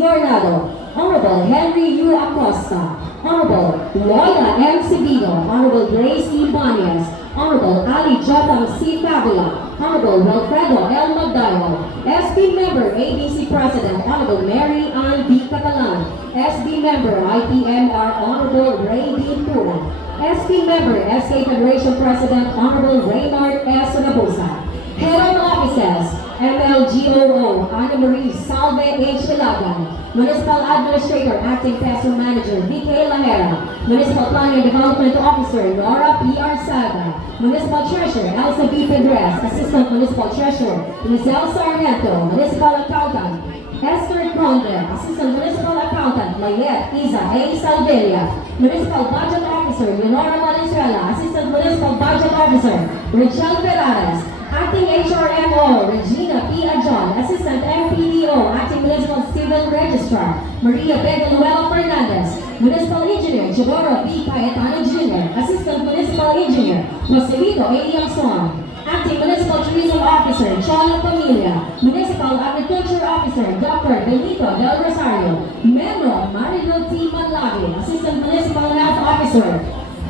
Gornado, Honorable Henry U. Acosta, Honorable Loya M. Cibino, Honorable Grace E. Banyas, Honorable Ali Jotam C. Fabula, Honorable Wilfredo L. Magdayo, SB Member ABC President Honorable Mary Ann B. Catalan, SB Member IPMR Honorable Ray D. Pura, SB Member SK Federation President Honorable Raymart S. Rabosa, Head of Offices MLGOO Ana Marie Salve H. Ilagan, Municipal Administrator Acting Peso Manager V.K. Lahera, Municipal Planning and Development Officer Nora P.R. Saga, Municipal Treasurer Elsa B. Pedres, Assistant Municipal Treasurer Lizelle Sarmiento, Municipal Accountant Esther Conde, Assistant Municipal Accountant Mayet Isa A. Salvelia, Municipal Budget Officer Leonora Valenzuela, Assistant Municipal Budget Officer Richelle Perales, Acting HRMO Regina P. Ajon, Assistant MPDO, Acting Municipal Civil Registrar Maria Begaluela Fernandez, Municipal Engineer Jodoro B. Cayetano Jr., Assistant Municipal Engineer Joselito A. Yangson, Acting Municipal Tourism Officer Cholo Familia, Municipal Agriculture Officer Dr. Benito Del Rosario, Member Marilo T. Manlavi, Assistant Municipal Health Officer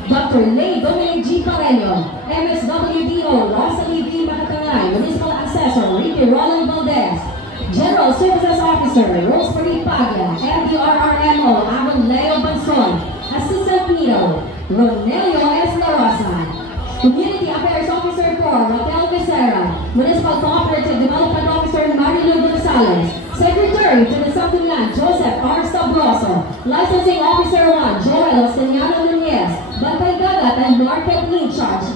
Dr. Lay Dominic G. Paleno, MSWDO Rosalie V. Macatangay, Municipal Assessor Ricky Roland Valdez, General Services Officer Rosemary Paglia, MDRRMO Avon Leo Banson, Assistant PO Ronelio S. La Rosa, Community Affairs Officer 4 Raquel Becerra, Municipal Cooperative Development Officer Marilu Gonzalez, Secretary to the Santulan Joseph R. Sabroso, Licensing Officer 1 Joel Osteniano Nunez, Bantay Dagat and Market In Charge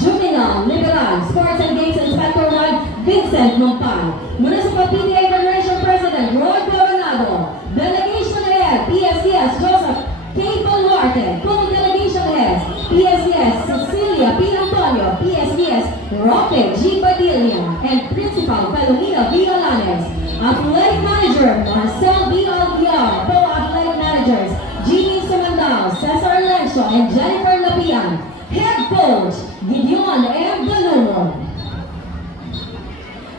Juvenile Liberal Sports and Games Inspector 1 Vincent Mompal, Municipal PTA Federation President Roy Coronado, Delegation Head PSCS Joseph K. Baluarte, Co-Delegation Heads PSCS Cecilia P. Antonio, PSCS Roque G. Padilla, and Principal Palomina V. Alanes, Athletic Manager Marcel B. Alviar, Co-Athletic Managers Jeannie Sumandao, Cesar Lencio, and Jennifer Lapian, Head Coach Gideon M. Galumo.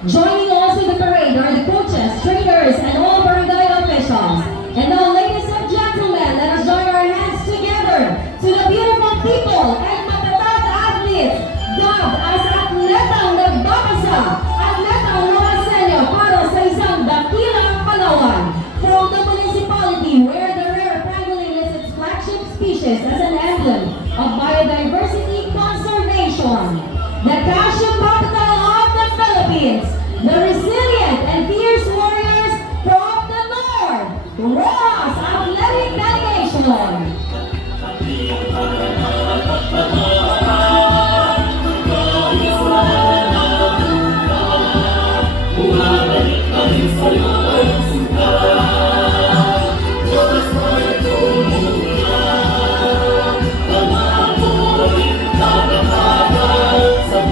Joining also the parade are the coaches, trainers, and all barangay officials. And now, ladies and gentlemen, let us join our hands together to the beautiful people and matatag athletes dubbed as Atletang Nagbabasa, Atletang Noasenyo para sa isang dakilang Palawan from the municipality where the rare pangolin is its flagship species as an emblem of biodiversity conservation. The cashew capital of the Philippines, the resilient and fierce warriors from the North, Ross Athletic Delegation. Bumabalik kami sa'yo.